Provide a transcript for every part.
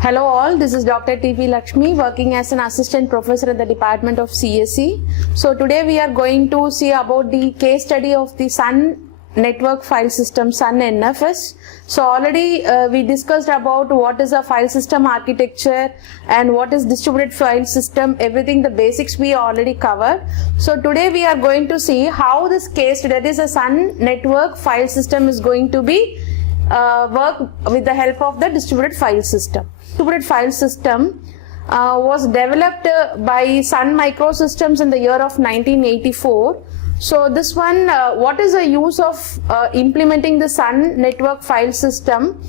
Hello all, this is Dr. T.P. Lakshmi working as an assistant professor in the Department of CSE. So today we are going to see about the case study of the Sun Network File System, Sun NFS. So already we discussed about what is a file system architecture and what is distributed file system, everything, the basics we already covered. So today we are going to see how this case, that is a Sun Network File System, is going to be work with the help of the distributed file system. Distributed file system was developed by Sun Microsystems in the year of 1984. So this one, what is the use of implementing the Sun Network File System?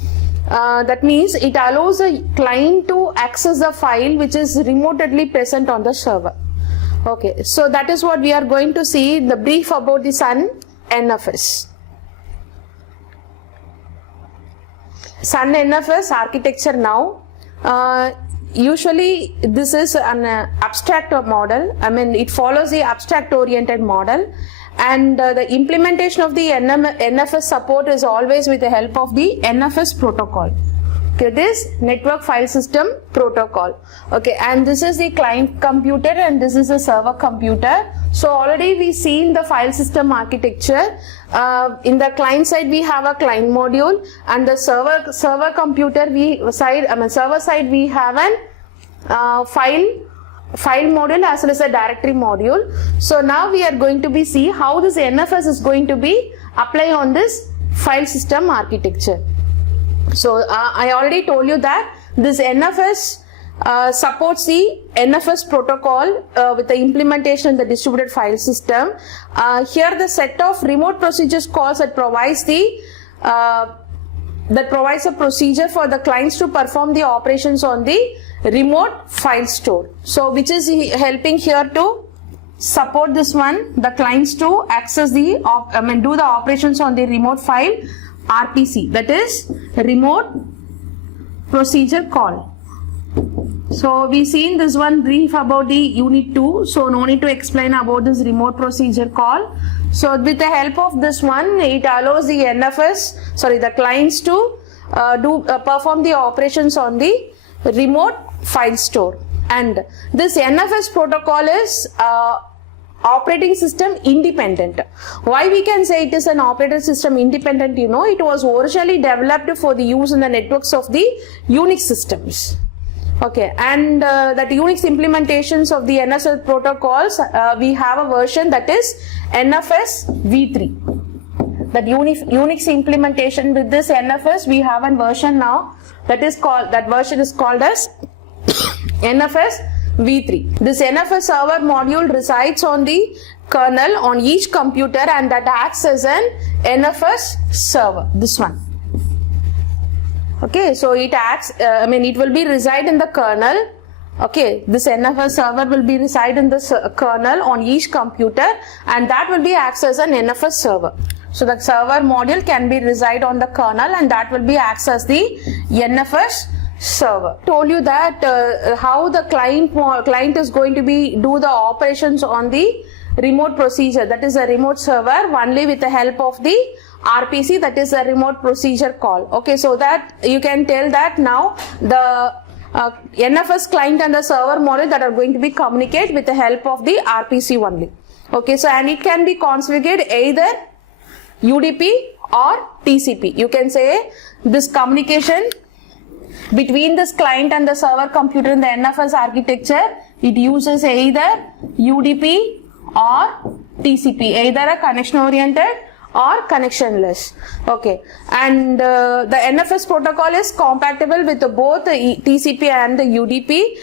That means it allows a client to access the file which is remotely present on the server. Okay, so that is what we are going to see, the brief about the Sun NFS. Sun NFS architecture now. Usually this is an abstract model. I mean, it follows the abstract oriented model, and the implementation of the NFS support is always with the help of the NFS protocol. Okay, this network file system protocol. Okay, and this is the client computer and this is the server computer. So already we seen the file system architecture. In the client side we have a client module, and the server computer server side we have an file module as well as a directory module. So now we are going to be see how this NFS is going to be apply on this file system architecture. So I already told you that this NFS supports the NFS protocol with the implementation in the distributed file system. Here the set of remote procedures calls that provides a procedure for the clients to perform the operations on the remote file store. So which is helping here to support this one, the clients to access the do the operations on the remote file RPC, that is remote procedure call. So we seen this one brief about the unit 2, so no need to explain about this remote procedure call. So with the help of this one, it allows the the clients to perform the operations on the remote file store. And this NFS protocol is operating system independent. Why we can say it is an operating system independent? You know, it was originally developed for the use in the networks of the Unix systems. Okay, and that Unix implementations of the NFS protocols, we have a version that is NFS v3. That Unix implementation with this NFS, we have a version now that version is called as NFS v3. This NFS server module resides on the kernel on each computer, and that acts as an NFS server, this one. Okay, so it acts, it will be reside in the kernel. Okay, this NFS server will be reside in the kernel on each computer, and that will be acts as an NFS server. So the server module can be reside on the kernel, and that will be acts as the NFS server. Told you that how the client is going to be do the operations on the remote procedure, that is a remote server, only with the help of the RPC, that is a remote procedure call. Okay, so that you can tell that now the NFS client and the server model that are going to be communicate with the help of the RPC only. Okay, so and it can be configured either UDP or TCP. You can say this communication between this client and the server computer in the NFS architecture, it uses either UDP or TCP, either a connection oriented or connectionless. Okay, and the NFS protocol is compatible with both the TCP and the UDP,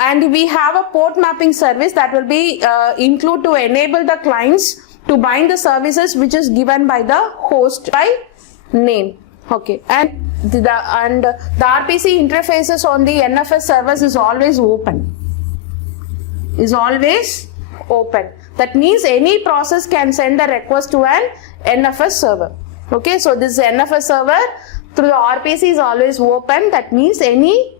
and we have a port mapping service that will be include to enable the clients to bind the services which is given by the host by name. Okay, and the RPC interfaces on the NFS servers is always open. That means any process can send a request to an NFS server. Okay, so this NFS server through the RPC is always open. That means any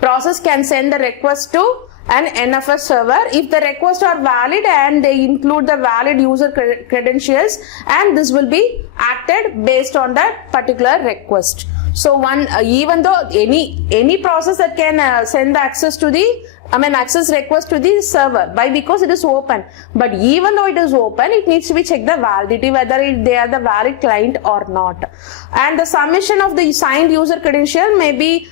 process can send the request to an NFS server if the requests are valid and they include the valid user credentials, and this will be acted based on that particular request. So even though any process that can send the access to the access request to the server, because it is open. But even though it is open, it needs to be checked the validity, whether they are the valid client or not. And the submission of the signed user credential may be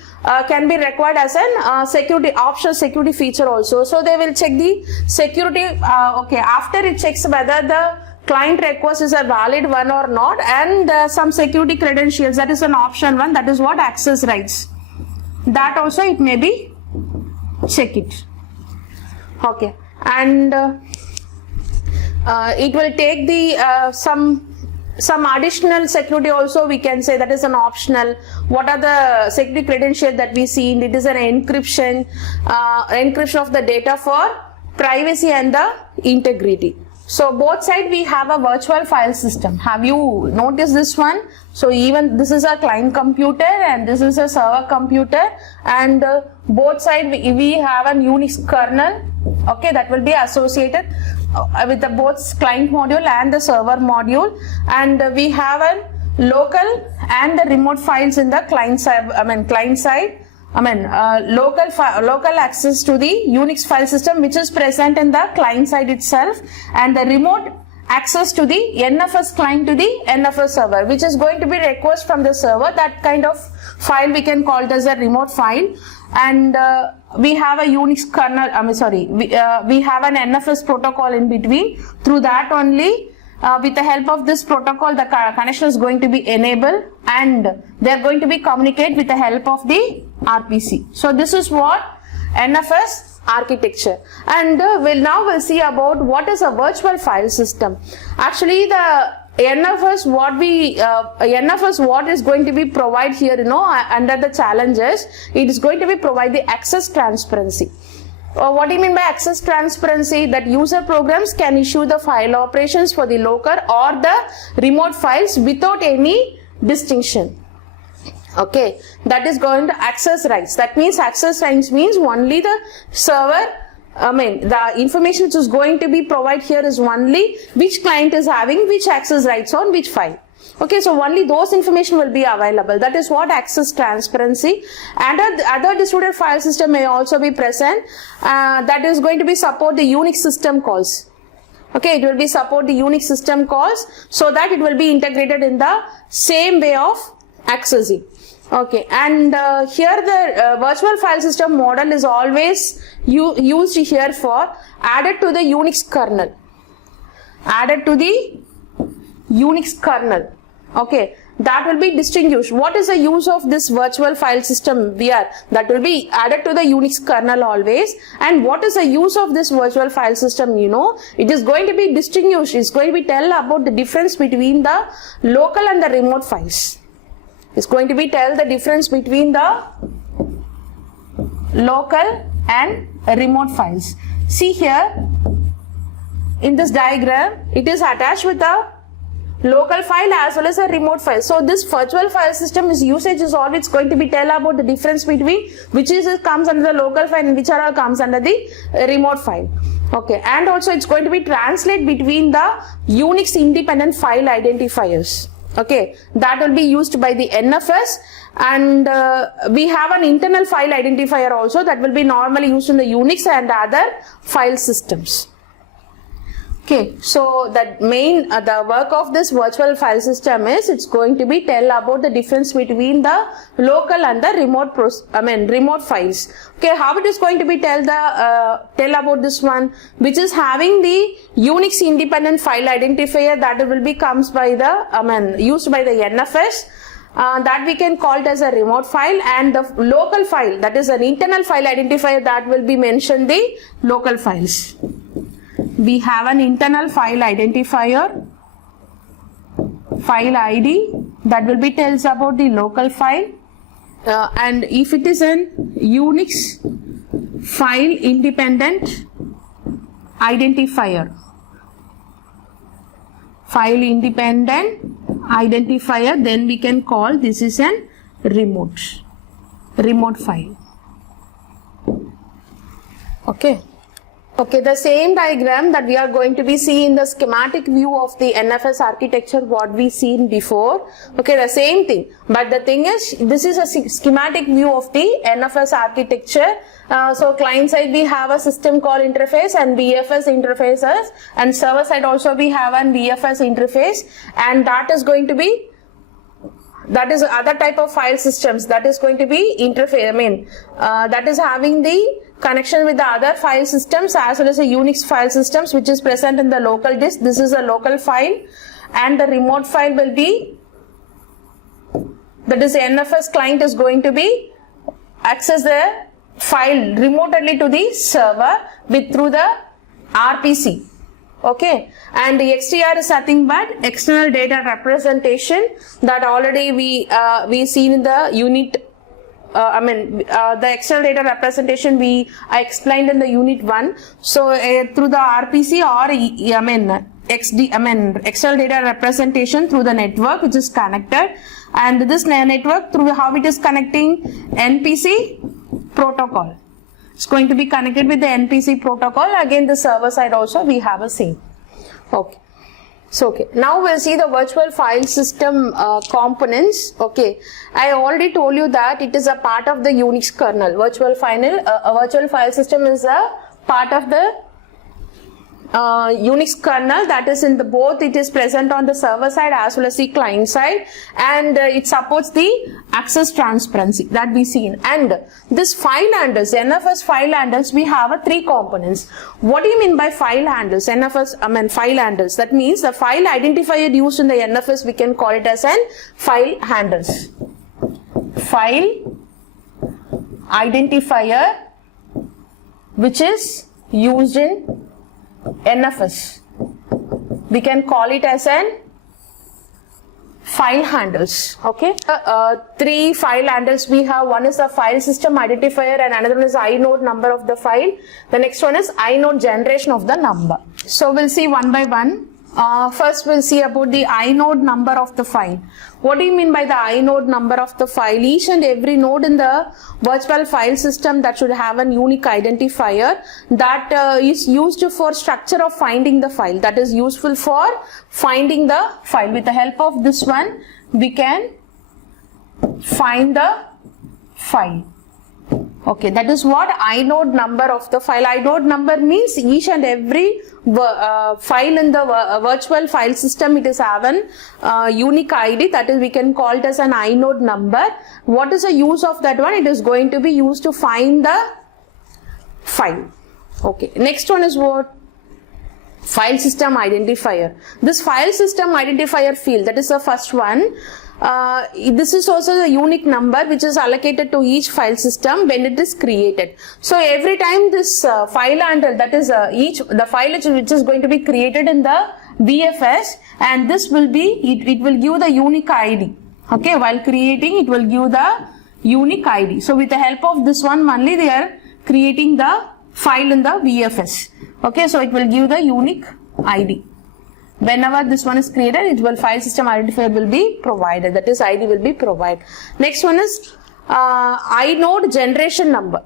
can be required as an security optional security feature also. So they will check the security. Okay, after it checks whether the client request is a valid one or not, and some security credentials, that is an option one, that is what access rights. That also it may be check it. Okay, and it will take the some additional security also, we can say that is an optional. What are the security credentials that we see? It is an encryption of the data for privacy and the integrity. So both sides we have a virtual file system. Have you noticed this one? So even this is a client computer and this is a server computer, and both sides we have an Unix kernel, okay, that will be associated with the both client module and the server module, and we have a local and the remote files in the client side. Local access to the Unix file system which is present in the client side itself, and the remote access to the NFS client to the NFS server, which is going to be request from the server. That kind of file we can call it as a remote file. And we have a Unix kernel, we have an NFS protocol in between. Through that only, with the help of this protocol, the connection is going to be enabled, and they are going to be communicate with the help of the RPC. So this is what NFS architecture. And we'll see about what is a virtual file system. Actually, the NFS what is going to be provide here, under the challenges, it is going to be provide the access transparency. What do you mean by access transparency? That user programs can issue the file operations for the local or the remote files without any distinction. Okay, that is going to access rights. That means access rights means only the server, the information which is going to be provided here is only which client is having which access rights on which file. Okay, so only those information will be available. That is what access transparency. And other distributed file system may also be present. That is going to be support the Unix system calls. Okay, it will be support the Unix system calls, so that it will be integrated in the same way of accessing. Okay, and here the virtual file system model is always used here for added to the Unix kernel. Added to the Unix kernel. Okay, that will be distinguished. What is the use of this virtual file system VR? That will be added to the Unix kernel always. And what is the use of this virtual file system? It is going to be distinguished. It's going to be tell about the difference between the local and the remote files. It's going to be tell the difference between the local and remote files. See here, in this diagram, it is attached with a local file as well as a remote file. So this virtual file system usage is always going to be tell about the difference between which comes under the local file and which all comes under the remote file. Okay, and also it's going to be translate between the Unix independent file identifiers. Okay, that will be used by the NFS, and we have an internal file identifier also that will be normally used in the Unix and other file systems. Okay, so that main the work of this virtual file system is it's going to be tell about the difference between the local and the remote files. Okay, how it is going to be tell about this one, which is having the Unix independent file identifier that will be comes by the used by the NFS. That we can call it as a remote file, and the local file, that is an internal file identifier, that will be mentioned the local files. We have an internal file identifier, file ID, that will be tells about the local file, and if it is an Unix file independent identifier, then we can call this is an remote file. Okay. Okay, the same diagram that we are going to be seeing in the schematic view of the NFS architecture what we seen before. Okay, the same thing. But the thing is, this is a schematic view of the NFS architecture. So client side we have a system call interface and BFS interfaces, and server side also we have an BFS interface, and that is going to be, that is other type of file systems that is going to be interface, that is having the connection with the other file systems as well as the Unix file systems which is present in the local disk. This is a local file, and the remote file will be, that is the NFS client is going to be access the file remotely to the server through the RPC. Okay, and the XDR is nothing but external data representation that already we seen in the unit. The external data representation I explained in the unit 1. So through the RPC or external data representation through the network which is connected, and this network through how it is connecting NPC protocol. It's going to be connected with the NPC protocol. Again, the server side also we have a same. Okay. So, okay, now we'll see the virtual file system components. Okay, I already told you that it is a part of the Unix kernel. Virtual file system is a part of the Unix kernel, that is in the both, it is present on the server side as well as the client side, and it supports the access transparency that we seen. And this file handles, NFS file handles, we have 3 components. What do you mean by file handles? File handles, that means the file identifier used in the NFS we can call it as an file handles. File identifier which is used in NFS, we can call it as an file handles. Okay, 3 file handles we have. One is the file system identifier, and another one is inode number of the file. The next one is inode generation of the number. So we'll see one by one. First we'll see about the inode number of the file. What do you mean by the inode number of the file? Each and every node in the virtual file system that should have a unique identifier that is used for structure of finding the file, that is useful for finding the file. With the help of this one we can find the file. Okay, that is what inode number of the file. Inode number means each and every file in the virtual file system, it is have an unique ID, that is we can call it as an inode number. What is the use of that one? It is going to be used to find the file. Okay, next one is what? File system identifier. This file system identifier field, that is the first one. This is also the unique number which is allocated to each file system when it is created. So every time this file handle, that is the file which is going to be created in the BFS, and this will be, it will give the unique ID. Okay, while creating it will give the unique ID. So with the help of this one only they are creating the file in the BFS. Okay, so it will give the unique ID. Whenever this one is created, it will file system identifier will be provided, that is ID will be provided. Next one is inode generation number.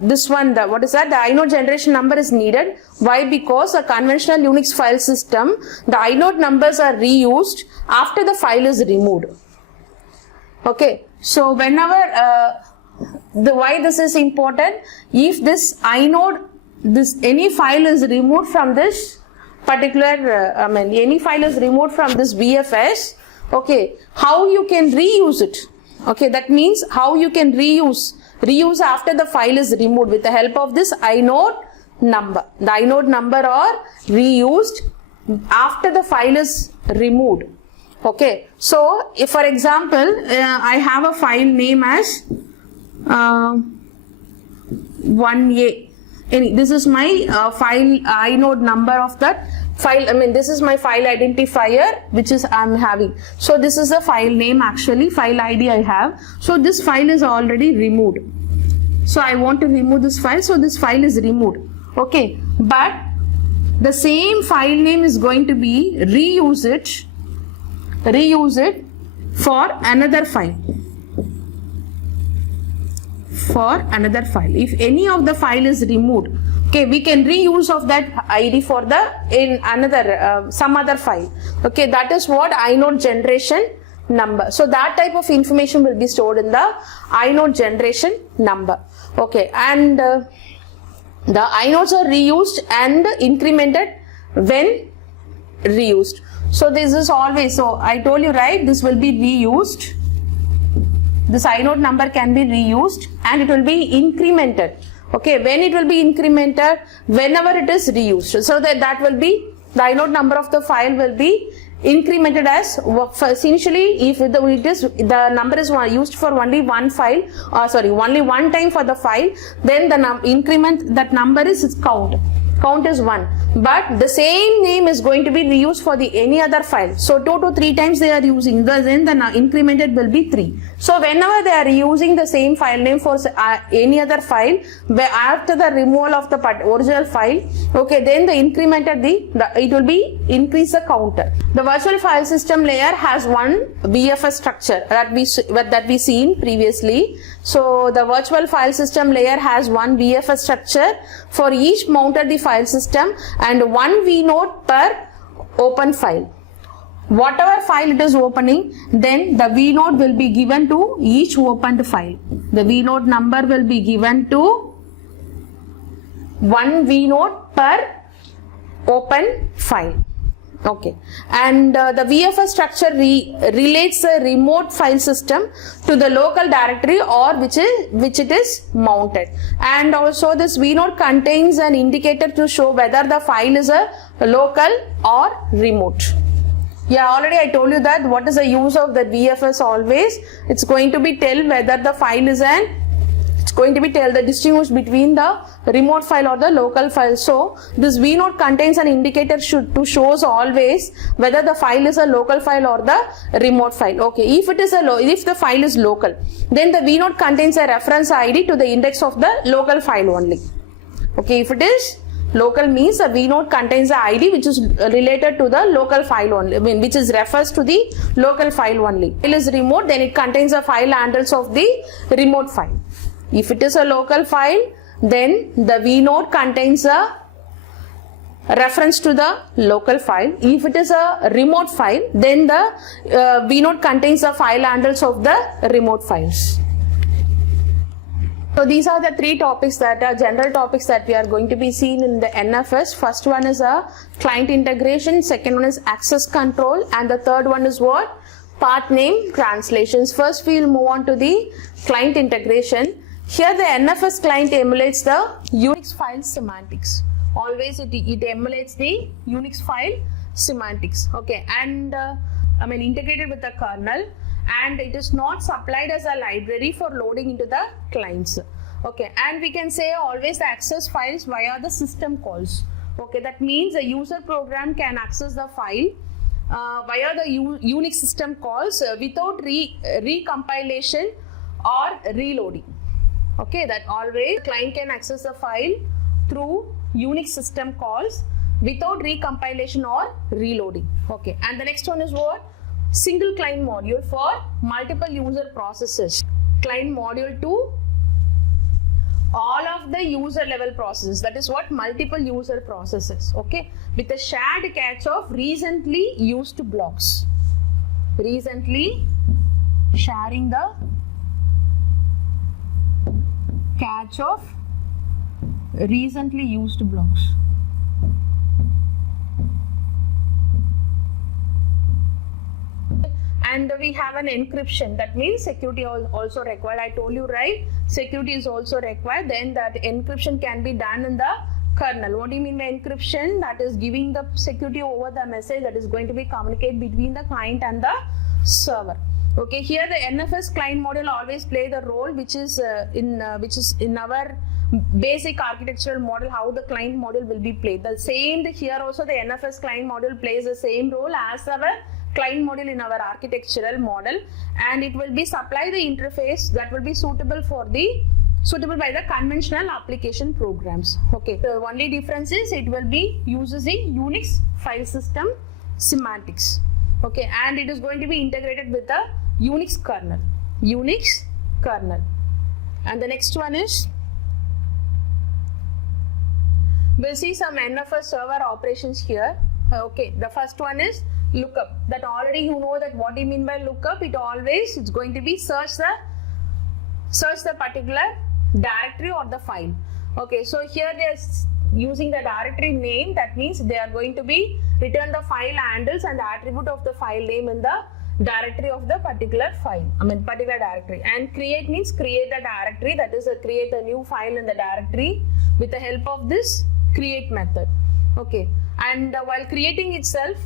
This one, what is that? The inode generation number is needed. Why? Because a conventional Unix file system, the inode numbers are reused after the file is removed. Okay, so whenever why this is important? If this inode, any file is removed from this particular, any file is removed from this BFS, okay, how you can reuse it? Okay, that means how you can reuse after the file is removed with the help of this inode number. The inode number are reused after the file is removed. Okay, so if for example, I have a file name as 1A. This is my file inode number of that file. This is my file identifier which is I'm having. So this is the file name, actually file ID I have. So this file is already removed. So I want to remove this file. So this file is removed. Okay, but the same file name is going to be reuse it for another file. for another file. If any of the file is removed, okay, we can reuse of that ID for the in another some other file. Okay, that is what inode generation number. So that type of information will be stored in the inode generation number. Okay, and the inodes are reused and incremented when reused. So this is always, so I told you, right, this will be reused. This inode number can be reused and it will be incremented. Okay, when it will be incremented, whenever it is reused. So that will be, the inode number of the file will be incremented as, initially if the number is used for only one file, only one time for the file, then the increment, that number is count is 1, but the same name is going to be reused for the any other file. So 2 to 3 times they are using, then the incremented will be 3. So whenever they are using the same file name for any other file, after the removal of the original file, okay, then the incremented it will be increase the counter. The virtual file system layer has one VFS structure that we seen previously. So the virtual file system layer has one VFS structure for each mounted the file system and one vnode per open file. Whatever file it is opening, then the vnode will be given to each opened file. The vnode number will be given to one vnode per open file. Okay, and the VFS structure relates the remote file system to the local directory or which it is mounted, and also this vnode contains an indicator to show whether the file is a local or remote. Yeah, already I told you that what is the use of the VFS always. It's going to be tell whether the file is the distinguish between the remote file or the local file. So this vnode contains an indicator to shows always whether the file is a local file or the remote file. Okay, if the file is local, then the vnode contains a reference ID to the index of the local file only. Okay, if it is local means the vnode contains the ID which is related to the local file only, which is refers to the local file only. If it is remote, then it contains the file handles of the remote file. If it is a local file, then the vnode contains a reference to the local file. If it is a remote file, then the vnode contains the file handles of the remote files. So these are the 3 topics that are general topics that we are going to be seeing in the NFS. First one is a client integration, second one is access control, and the third one is what? Path name translations. First we will move on to the client integration. Here the NFS client emulates the Unix file semantics. Always it emulates the Unix file semantics. Okay, and integrated with the kernel, and it is not supplied as a library for loading into the clients. Okay, and we can say always the access files via the system calls. Okay, that means the user program can access the file via the Unix system calls without recompilation or reloading. Okay, that always client can access the file through Unix system calls without recompilation or reloading. Okay, and the next one is what? Single client module for multiple user processes. Client module to all of the user level processes. That is what? Multiple user processes. Okay, with a shared cache of recently used blocks. Recently sharing the cache of recently used blocks. And we have an encryption. That means security also required. I told you, right? Security is also required. Then that encryption can be done in the kernel. What do you mean by encryption? That is giving the security over the message that is going to be communicated between the client and the server. Okay, here the NFS client module always play the role which is in our basic architectural model, how the client module will be played. The same here also the NFS client module plays the same role as our client module in our architectural model, and it will be supply the interface that will be suitable by the conventional application programs. Okay, the only difference is it will be uses the Unix file system semantics. Okay, and it is going to be integrated with the Unix kernel. And the next one is, we'll see some NFS server operations here. Okay, the first one is lookup. That already you know that what do you mean by lookup? It's going to be search the particular directory or the file. Okay, so here they are using the directory name. That means they are going to be return the file handles and the attribute of the file name in the directory of the particular file, particular directory. And create means create a directory, that is create a new file in the directory with the help of this create method. Okay, and while creating itself,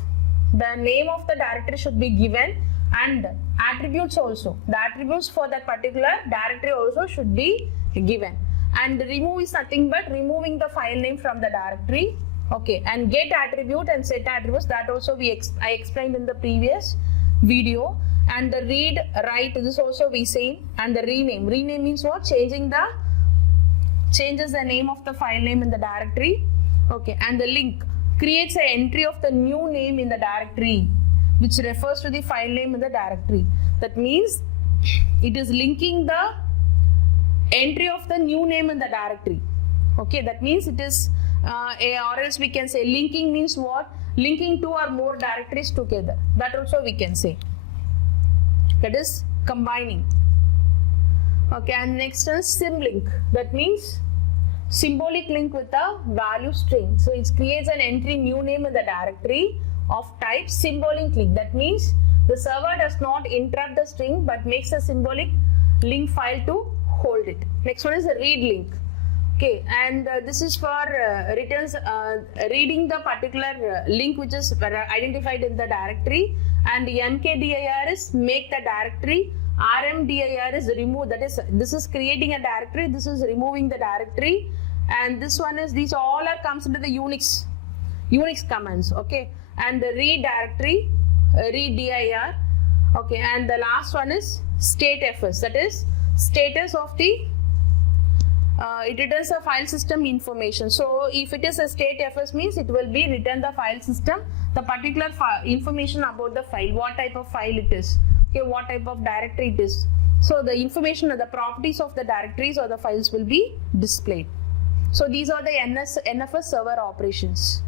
the name of the directory should be given and attributes also. The attributes for that particular directory also should be given. And remove is nothing but removing the file name from the directory. Okay, and get attribute and set attributes, that also I explained in the previous video. And the read, write, this also we say. And the rename means what? Changes the name of the file name in the directory. Okay, and the link creates an entry of the new name in the directory, which refers to the file name in the directory. That means it is linking the entry of the new name in the directory. Okay, that means it is or else we can say linking means what? Linking two or more directories together. That also we can say. That is combining. Okay, and next is symlink. That means symbolic link with a value string. So it creates an entry new name in the directory of type symbolic link. That means the server does not interrupt the string but makes a symbolic link file to hold it. Next one is the read link. Okay, and this is for returns reading the particular link which is identified in the directory. And mkdir is make the directory. Rmdir is remove, that is, this is creating a directory, this is removing the directory. And this one is, these all are comes into the Unix commands. Okay, and the read directory, read dir. Okay, and the last one is statefs, that is status of the it returns a file system information. So if it is a statefs means it will be return the file system, the particular information about the file, what type of file it is, okay, what type of directory it is. So the information or the properties of the directories or the files will be displayed. So these are the NFS server operations.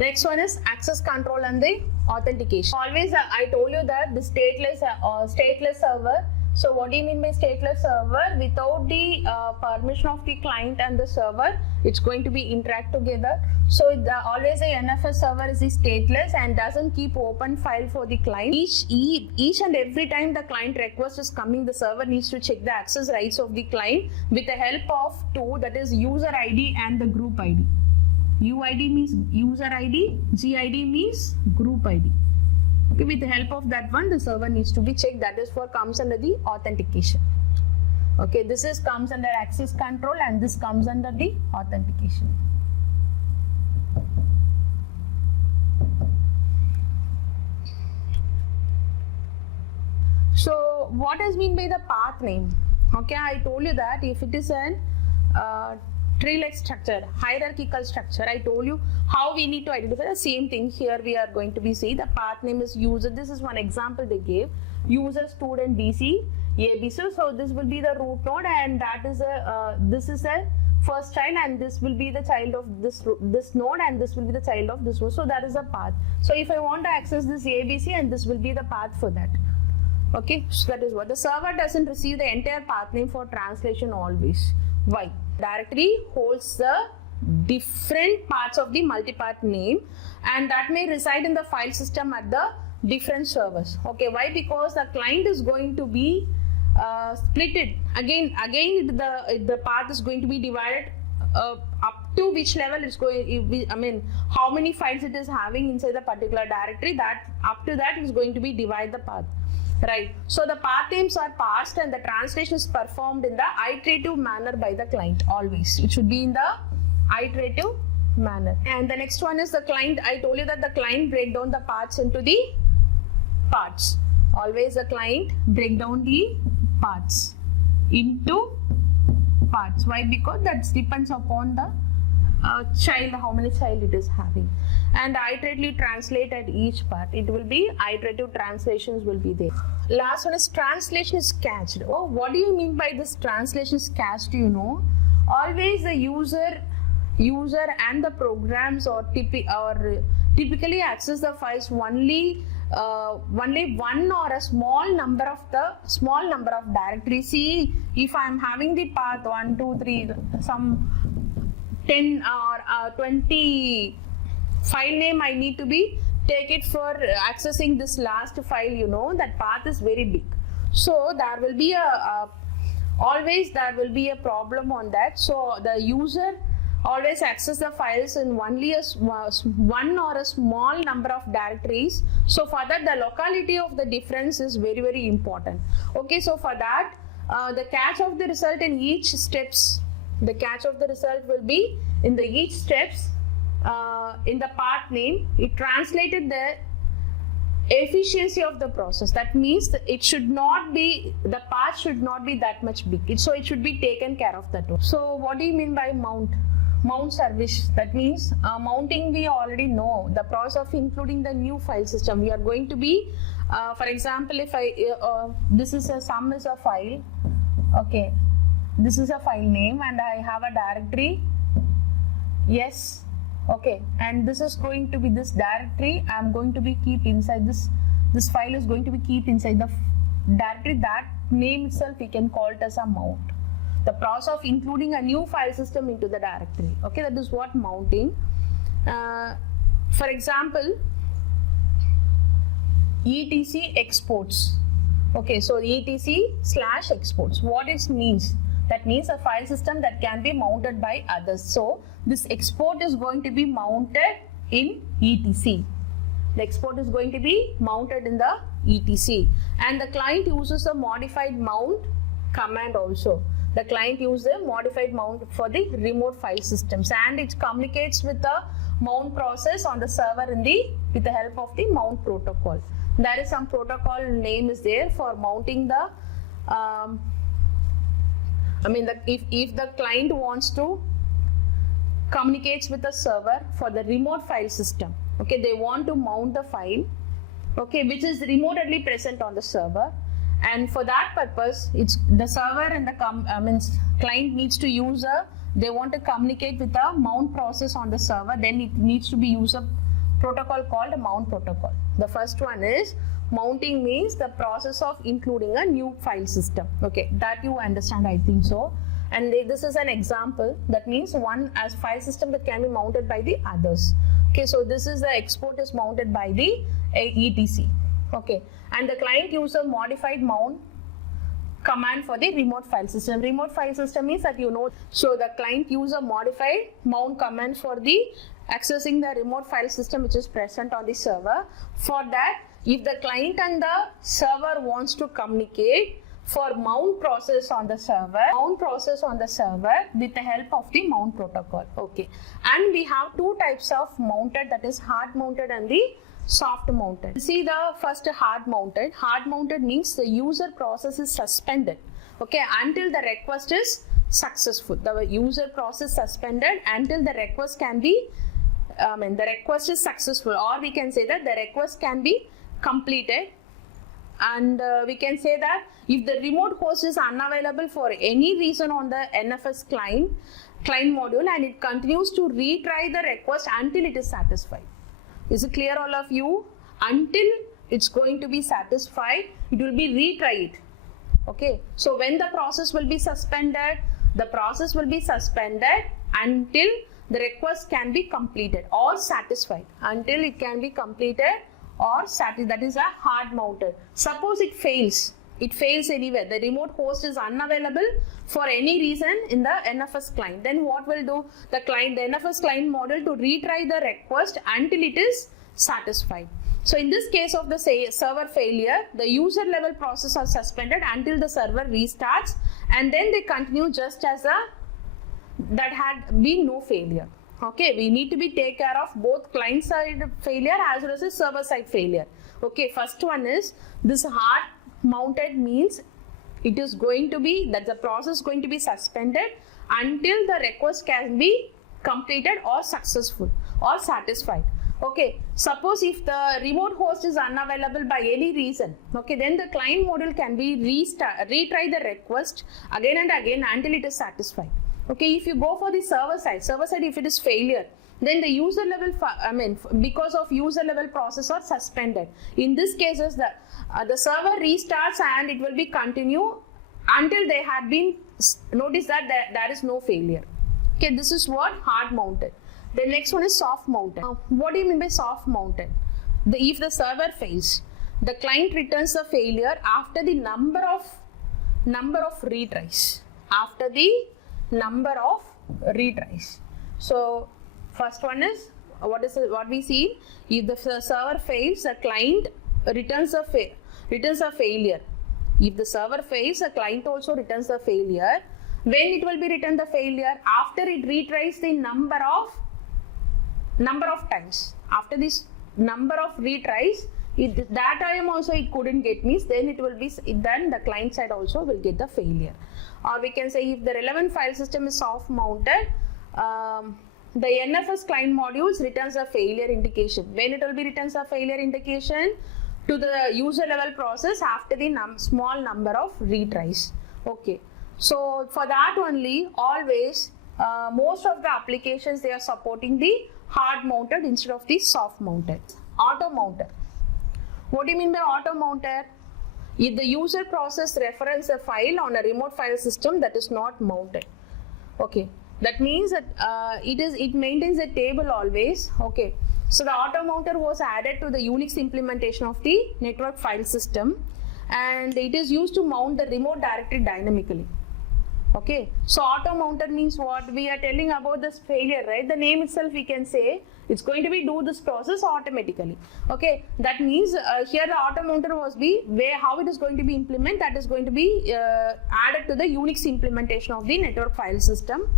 Next one is access control and the authentication. Always I told you that the stateless server. So what do you mean by stateless server? Without the permission of the client and the server, it's going to be interact together. So always a NFS server is stateless and doesn't keep open file for the client. Each and every time the client request is coming, the server needs to check the access rights of the client with the help of two, that is user ID and the group ID. UID means user ID, GID means group ID. Okay, with the help of that one, the server needs to be checked. That is for comes under the authentication. Okay, this is comes under access control and this comes under the authentication. So what is mean by the path name? Okay, I told you that if it is an tree-like structure, hierarchical structure, I told you how we need to identify. The same thing here we are going to be saying. The path name is user. This is one example they gave. User, student, DC, ABC. So this will be the root node, and that is this is a first child, and this will be the child of this node, and this will be the child of this one. So that is a path. So if I want to access this ABC, and this will be the path for that. Okay, so that is what the server doesn't receive the entire path name for translation always. Why? Directory holds the different parts of the multi-path name, and that may reside in the file system at the different servers. Okay, why? Because the client is going to be split it again. The path is going to be divided up to which level it's going. I mean, how many files it is having inside the particular directory. That up to that is going to be divide the path. Right. So the path names are passed and the translation is performed in the iterative manner by the client always. It should be in the iterative manner. And the next one is the client. I told you that the client break down the paths into the parts. Always the client break down the paths into parts. Why? Because that depends upon the child, how many child it is having, and iteratively translate at each part. It will be iterative translations will be there. Last one is translation is cached. Oh, what do you mean by this translation is cached? You know, always the user and the programs or typically access the files only one or a small number of directories. See, if I am having the path 1, 2, 3, some 10 or 20 file name, I need to be take it for accessing this last file. You know, that path is very big, so there will be always there will be a problem on that. So the user always access the files in only one or a small number of directories. So for that, the locality of the difference is very, very important. Okay, so for that, the cache of the result in each steps, the cache of the result will be in the each steps in the part name. It translated the efficiency of the process. That means it should not be, the path should not be that much big. So it should be taken care of that one. So what do you mean by mount? Mount service, that means mounting we already know, the process of including the new file system. We are going to be, for example, if I, this is a sum is a file, okay, this is a file name and I have a directory, yes, okay, and this is going to be this directory, I am going to be keep inside this file is going to be keep inside the directory. That name itself we can call it as a mount. The process of including a new file system into the directory. Okay, that is what mounting. For example, etc exports. Okay, so etc/exports. What it means? That means a file system that can be mounted by others. So this export is going to be mounted in etc. The export is going to be mounted in the etc. And the client uses a modified mount command also. The client uses a modified mount for the remote file systems, and it communicates with the mount process on the server with the help of the mount protocol. There is some protocol name is there for mounting the if the client wants to communicates with the server for the remote file system, okay, they want to mount the file, okay, which is remotely present on the server. And for that purpose, it's the server and the client needs to use they want to communicate with the mount process on the server, then it needs to be use a protocol called a mount protocol. The first one is mounting, means the process of including a new file system. Okay, that you understand, I think so. And this is an example, that means one as file system that can be mounted by the others. Okay, so this is the export is mounted by the etc. Okay, and the client uses a modified mount command for the remote file system. Remote file system means that you know, so the client uses a modified mount command for the accessing the remote file system which is present on the server. For that, if the client and the server wants to communicate for mount process on the server with the help of the mount protocol. Okay, and we have two types of mounted, that is hard mounted and the soft mounted. See the first hard mounted. Hard mounted means the user process is suspended, okay, until the request is successful. The user process suspended until the request can be the request is successful, or we can say that the request can be completed. And we can say that if the remote host is unavailable for any reason on the NFS client module, and it continues to retry the request until it is satisfied. Is it clear, all of you? Until it's going to be satisfied, it will be retry it. Okay, so when the process will be suspended, the process will be suspended until the request can be completed or satisfied. Until it can be completed or satisfied, that is a hard mounted. Suppose it fails anywhere, the remote host is unavailable for any reason in the NFS client, then what will do the NFS client model to retry the request until it is satisfied. So in this case of the server failure, the user level process are suspended until the server restarts, and then they continue just as that had been no failure. Okay, we need to be take care of both client side failure as well as the server side failure. Okay, first one is this hard mounted, means it is going to be that the process is going to be suspended until the request can be completed or successful or satisfied. Okay, suppose if the remote host is unavailable by any reason, okay, then the client module can be retry the request again and again until it is satisfied. Okay, if you go for the server side, if it is failure, then the user level, because of user level process are suspended. In this cases, the server restarts and it will be continue until they had been notice that there is no failure. Okay, this is what hard mounted. The next one is soft mounted. What do you mean by soft mounted? If the server fails, the client returns a failure after the number of retries. After the number of retries. So first one is what we see. If the server fails, the client returns a failure. If the server fails, the client also returns a failure. When it will be returned the failure? After it retries the number of times. After this number of retries, that time also it couldn't get means, then it will be, then the client side also will get the failure. Or we can say if the relevant file system is soft mounted, the NFS client modules returns a failure indication. When it will be returns a failure indication? To the user level process after the small number of retries. Okay, so for that only, always most of the applications, they are supporting the hard mounted instead of the soft mounted. Auto mounted. What do you mean by auto mounted? If the user process reference a file on a remote file system that is not mounted. Okay, that means that it maintains a table always. Okay, so the auto mounter was added to the Unix implementation of the network file system, and it is used to mount the remote directory dynamically. Okay, so auto mounted means what? We are telling about this failure, right? The name itself we can say it's going to be do this process automatically. Okay, that means here the auto mounter was how it is going to be implemented, that is going to be added to the Unix implementation of the network file system,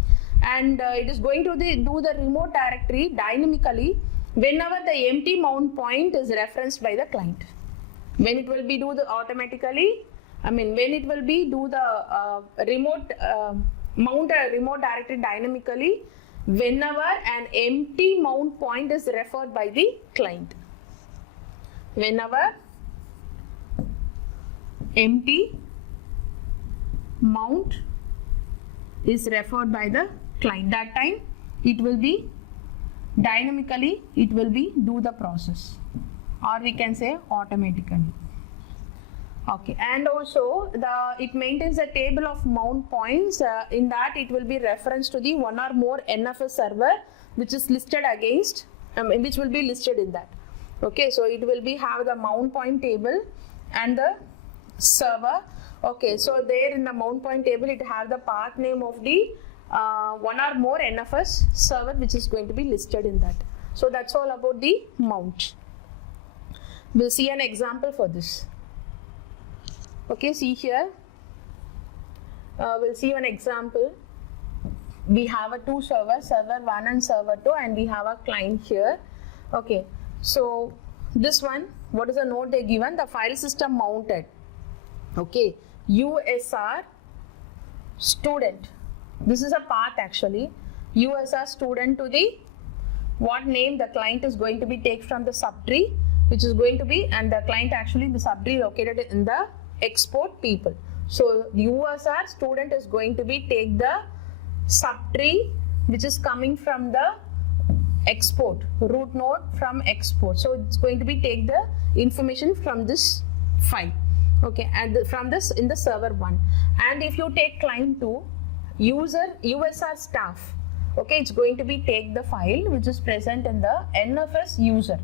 and it is going to do the remote directory dynamically whenever the empty mount point is referenced by the client. When it will be do the automatically, when it will be do the mount a remote directory dynamically whenever an empty mount point is referred by the client. Whenever empty mount is referred by the client, that time it will be dynamically, it will be do the process, or we can say automatically. Okay, and also it maintains a table of mount points. In that it will be reference to the one or more NFS server which is listed against, which will be listed in that. Okay, so it will be have the mount point table and the server. Okay, so there in the mount point table it have the path name of the one or more NFS server which is going to be listed in that. So that's all about the mount. We'll see an example for this. Okay, see here, we'll see an example. We have a two servers, server 1 and server 2, and we have a client here. Okay, so this one, what is the node they given? The file system mounted. Okay, USR student. This is a path actually. USR student to the what name the client is going to be take from the subtree, which is going to be, and the client actually the subtree located in the export people. So USR student is going to be take the subtree which is coming from the export, root node from export. So it's going to be take the information from this file. Okay, and from this in the server 1. And if you take client 2, USR staff, okay, it's going to be take the file which is present in the NFS user.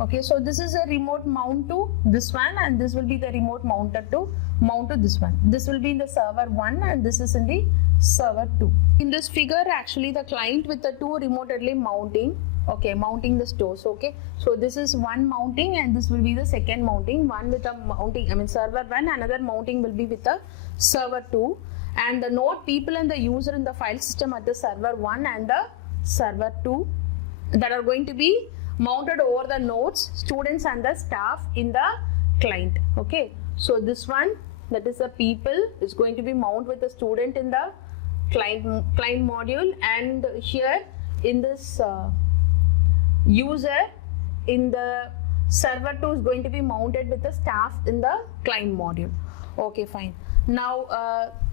Okay, so this is a remote mount to this one, and this will be the remote mounted to mount to this one. This will be in the server 1 and this is in the server 2. In this figure actually the client with the two remotely mounting, okay, mounting the stores. Okay, so this is one mounting and this will be the second mounting, one with a mounting, server 1, another mounting will be with the server 2, and the node people and the user in the file system at the server 1 and the server 2 that are going to be mounted over the nodes, students and the staff in the client. Okay, so this one, that is the people, is going to be mounted with the student in the client module, and here in this user in the server 2 is going to be mounted with the staff in the client module. Okay, fine. Now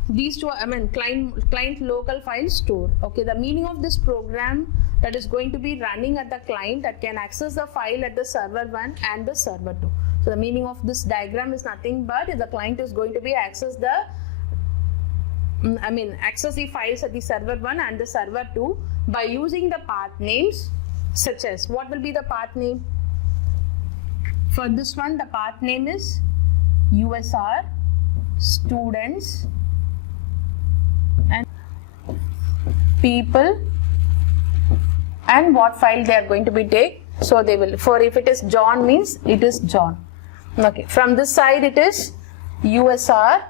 these two, client local file store. Okay, the meaning of this program that is going to be running at the client that can access the file at the server 1 and the server 2. So the meaning of this diagram is nothing but the client is going to be access the files at the server 1 and the server 2 by using the path names such as, what will be the path name? For this one, the path name is USR students and people, and what file they are going to be take. So they will, for if it is John means it is John. Okay, from this side it is USR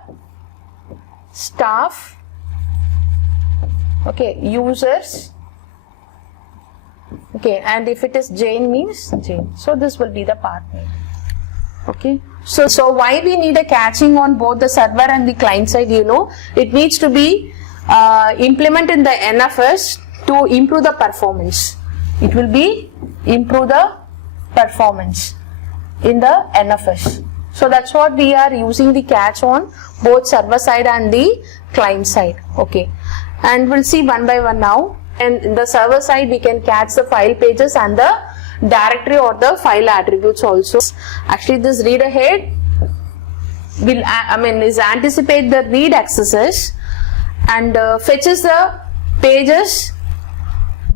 staff, okay, users, okay, and if it is Jane means Jane. So this will be the path name. Okay, so why we need a caching on both the server and the client side? You know, it needs to be implemented in the NFS to improve the performance. It will be improve the performance in the NFS. So that's what we are using the cache on both server side and the client side. Okay, and we'll see one by one now. And in the server side we can catch the file pages and the directory or the file attributes also. Actually this read ahead will is anticipate the read accesses and fetches the pages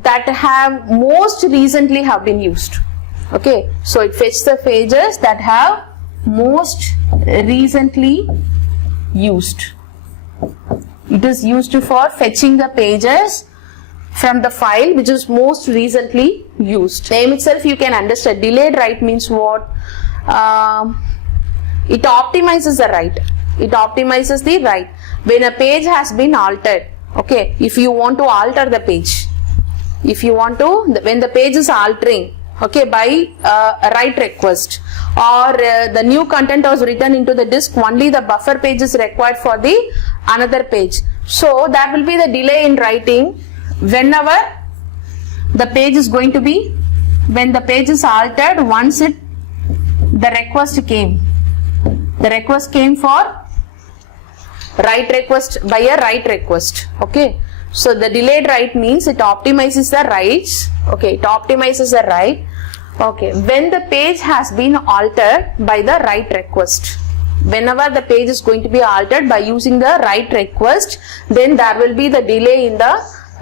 that have most recently have been used. Okay, so it fetches the pages that have most recently used. It is used for fetching the pages from the file which is most recently used. Name itself you can understand. Delayed write means what? It optimizes the write. It optimizes the write. When a page has been altered, okay, if you want to alter the page, when the page is altering, okay, by a write request, or the new content was written into the disk, only the buffer page is required for the another page. So that will be the delay in writing whenever the page is going to be, when the page is altered, once the request came for write request by a write request. Okay, so the delayed write means it optimizes the writes. Okay, it optimizes the write. Okay, when the page has been altered by the write request, whenever the page is going to be altered by using the write request, then there will be the delay in the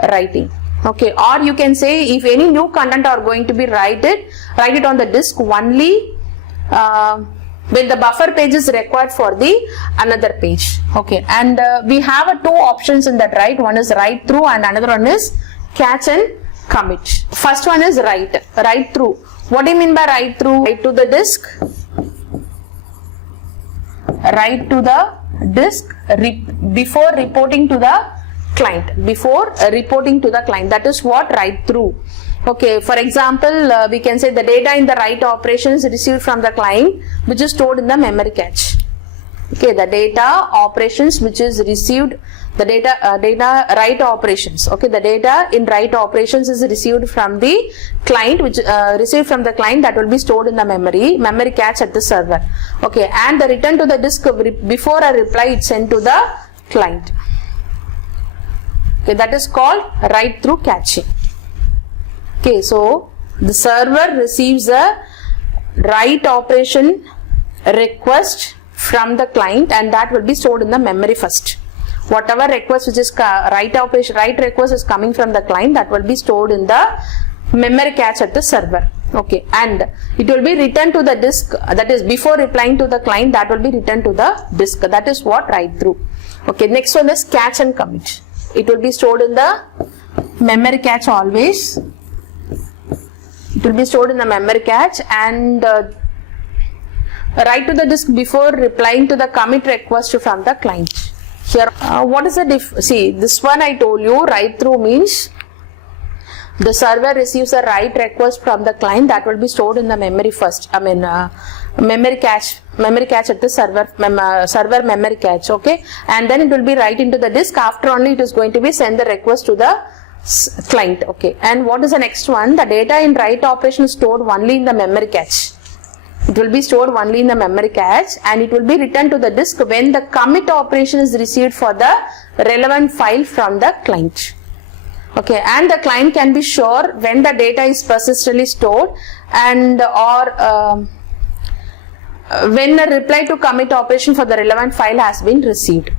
writing. Okay, or you can say if any new content are going to be write it on the disk only when the buffer page is required for the another page. Okay, and we have two options in that write. One is write through and another one is catch and commit. First one is write through. What do you mean by write through? Write to the disk, write to the disk before reporting to the client, that is what write through. Okay, for example, we can say the data in the write operation is received from the client which is stored in the memory cache. Okay, the data operations which is received, the data write operations. Okay, the data in write operations is received from the client, which received from the client, that will be stored in the memory cache at the server. Okay, and the return to the disk before a reply is sent to the client. Okay, that is called write through caching. Okay, so the server receives a write operation request from the client and that will be stored in the memory first. Whatever request which is write request is coming from the client, that will be stored in the memory cache at the server. Okay, and it will be returned to the disk, that is before replying to the client, that will be returned to the disk. That is what write through. Okay, next one is catch and commit. It will be stored in the memory cache always. It will be stored in the memory cache and write to the disk before replying to the commit request from the client. Here, what is the see, this one I told you, write through means the server receives a write request from the client, that will be stored in the memory first. memory cache at the server memory cache, okay, and then it will be write into the disk. After only it is going to be send the request to the client, okay. And what is the next one? The data in write operation is stored only in the memory cache. It will be stored only in the memory cache, and it will be returned to the disk when the commit operation is received for the relevant file from the client. Okay, and the client can be sure when the data is persistently stored and or when a reply to commit operation for the relevant file has been received.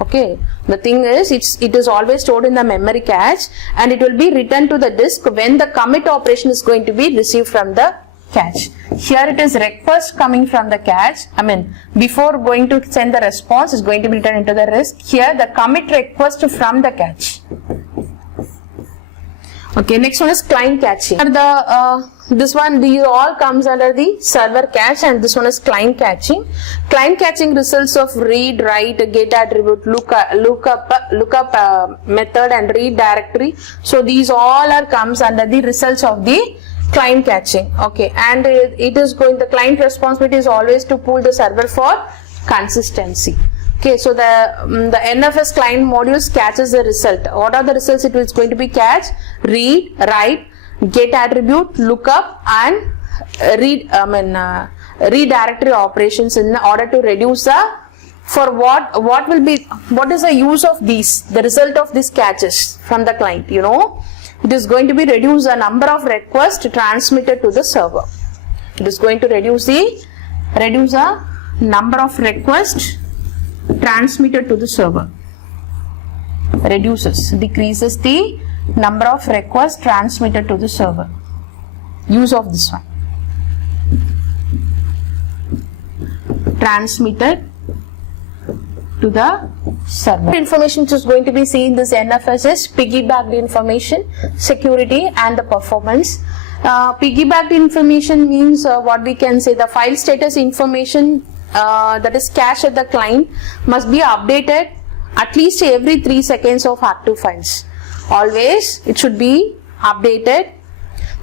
Okay, the thing is it is always stored in the memory cache, and it will be returned to the disk when the commit operation is going to be received from the cache. Here it is request coming from the cache. I mean, before going to send the response is going to be returned into the disk. Here the commit request from the cache. Okay, next one is client caching. This one, these all comes under the server cache, and this one is client caching. Client caching results of read, write, get attribute, lookup method, and read directory. So these all are comes under the results of the client caching. Okay, and the client responsibility is always to pull the server for consistency. Okay, so the NFS client modules catches the result. What are the results it is going to be catch? Read, write, get attribute, lookup, and read directory operations in order to reduce the what is the use of these? The result of these catches from the client, you know, it is going to be reduce the number of requests transmitted to the server. It is going to reduce the number of requests transmitted to the server. Decreases the number of requests transmitted to the server. Use of this one. Transmitted to the server. Information which is going to be seen in this NFS is piggybacked information, security, and the performance. Piggybacked information means what we can say, the file status information that is cached at the client must be updated at least every 3 seconds of active files. Always it should be updated.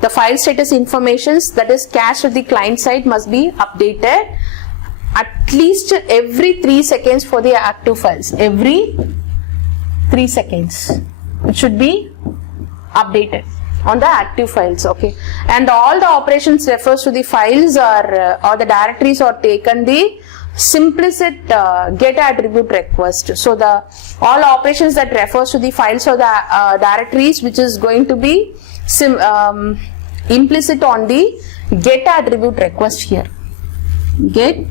The file status informations that is cached at the client side must be updated at least every 3 seconds for the active files. Every 3 seconds it should be updated on the active files, okay. And all the operations refers to the files or the directories or taken the implicit get attribute request. So the all operations that refers to the files or the directories which is going to be implicit on the get attribute request here. Get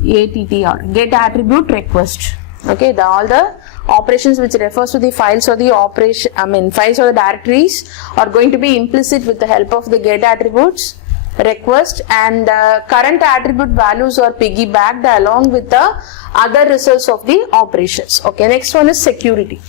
ATTR, get attribute request. Okay, all the operations which refers to the files or the files or the directories are going to be implicit with the help of the get attributes request, and current attribute values are piggybacked along with the other results of the operations. Okay, next one is security.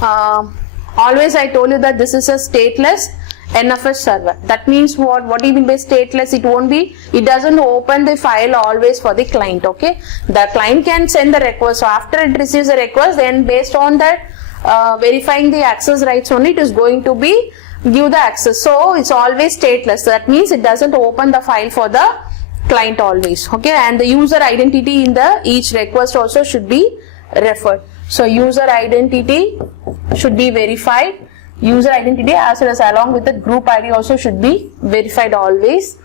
Always I told you that this is a stateless NFS server. That means what do you mean by stateless? It doesn't open the file always for the client, okay. The client can send the request. So after it receives the request, then based on that verifying the access rights only, it is going to be give the access. So it's always stateless. That means it doesn't open the file for the client always, okay. And the user identity in the each request also should be referred. So user identity should be verified. User identity as well as along with the group ID also should be verified always.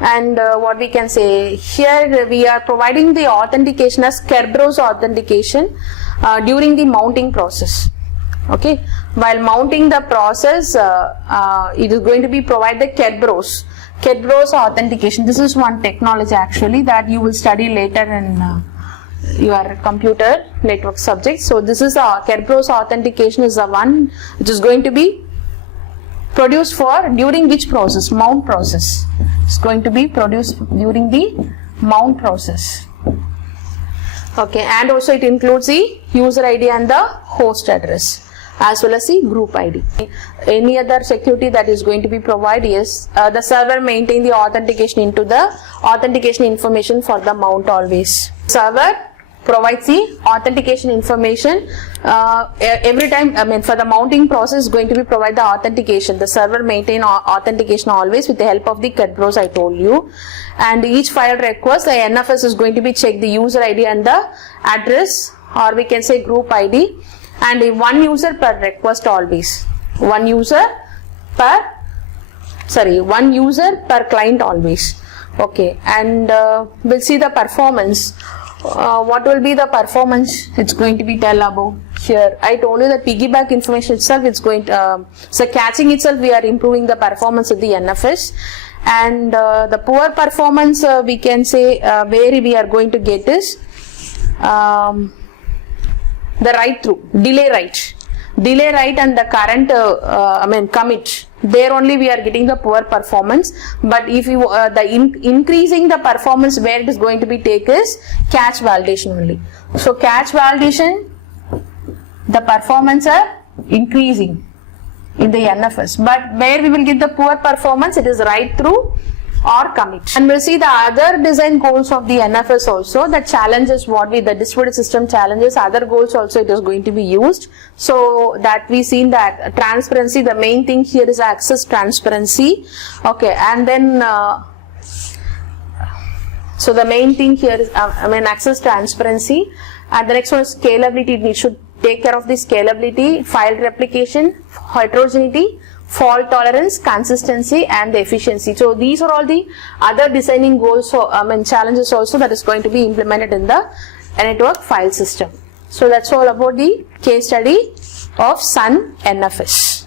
And what we can say here, we are providing the authentication as Kerberos authentication during the mounting process. Okay, while mounting the process, it is going to be provide the Kerberos authentication. This is one technology actually that you will study later in your computer network subject. So this is Kerberos authentication is the one which is going to be produced for during which process? Mount process. It's going to be produced during the mount process. Okay, and also it includes the user ID and the host address as well as the group ID. Any other security that is going to be provided is the server maintain the authentication into the authentication information for the mount always. Server provides the authentication information every time. I mean, for the mounting process is going to be provide the authentication. The server maintain authentication always with the help of the cut browse I told you. And each file request, the NFS is going to be check the user ID and the address, or we can say group ID, and one user per request always. One user per client always. Okay, and we'll see the performance. What will be the performance? It's going to be tell about here. I told you that piggyback information itself, it's going to, so catching itself, we are improving the performance of the NFS. And the poor performance, we can say where we are going to get is the write through, delay write and the current commit. There only we are getting the poor performance. But if you increasing the performance, where it is going to be take is catch validation only. So catch validation, the performance are increasing in the NFS. But where we will get the poor performance, it is write through or commit. And we'll see the other design goals of the NFS also. The challenges the distributed system challenges, other goals also it is going to be used. So that we seen that transparency, the main thing here is access transparency. Okay, and then so the main thing here is access transparency, and the next one is scalability. We should take care of the scalability, file replication, heterogeneity, fault tolerance, consistency, and the efficiency. So these are all the other designing goals, so challenges also that is going to be implemented in the network file system. So that's all about the case study of Sun NFS.